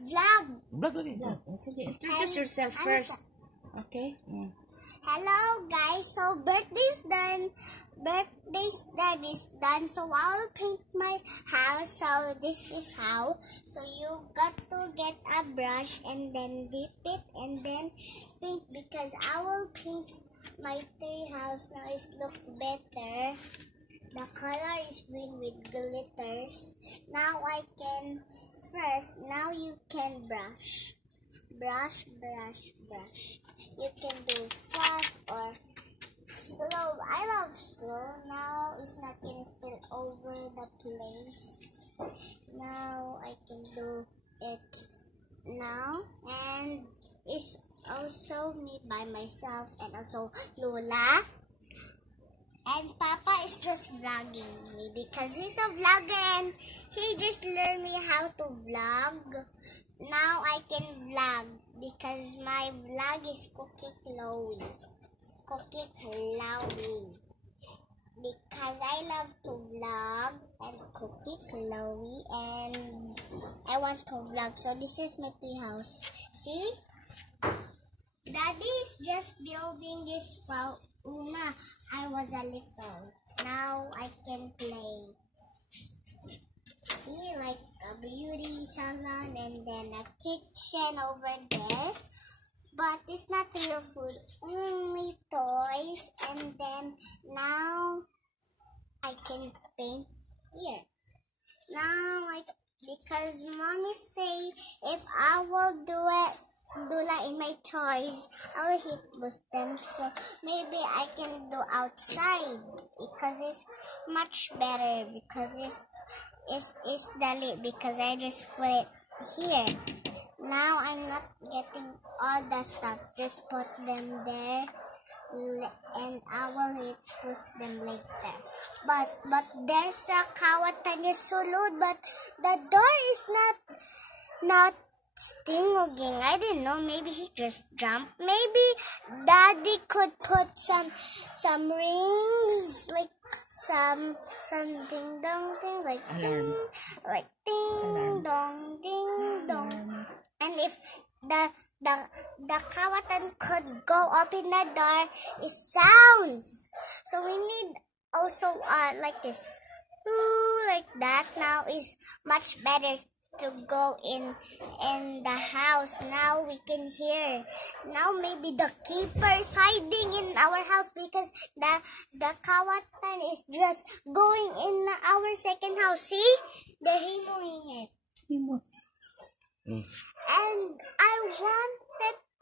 Vlog. Vlog lagi. Sige, introduce yourself first. Okay? Hello guys, so birthday's done. Birthday's done is done. So I'll paint my house. So this is how. So you got to get a brush and then dip it and then paint, because I will paint my tree house. Now it looks better. The color is green with glitters. Now I can now you can brush. Brush. You can do fast or slow. I love slow. Now it's not gonna spill over the place. Now I can do it now, and it's also me by myself, and also Lola. And Papa is just vlogging me because he's a vlogger and he just learned me how to vlog. Now I can vlog because my vlog is Cookie Chloe. Cookie Chloe. Because I love to vlog and Cookie Chloe, and I want to vlog. So this is my tree house. See? Daddy is just building this for Una. I was a little. Now I can play. See, like a beauty salon and then a kitchen over there. But it's not real food, only toys. And then now I can paint here. Now because mommy say if I will do like in my toys, I will hit with them. So maybe I can do outside because it's much better, because it's the lid, because I just put it here. Now I'm not getting all the stuff, just put them there and I will post them later. But there's a kawatan is sulod, but the door is not stinging. I didn't know. Maybe he just jumped. Maybe Daddy could put some rings, like some ding dong thing, like ding, like ding dong. And if the kawatan could go up in the door, it sounds. So we need also like this, like that. Now is much better to go in the house. Now we can hear. Now maybe the keeper is hiding in our house because the kawatan is just going in our second house. See, they're doing it. And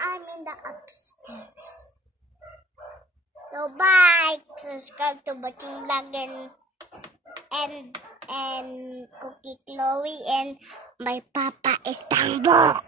I'm in the upstairs. So bye. Subscribe to Bachung Vlog and Cookie Chloe, and my Papa is Tangbok.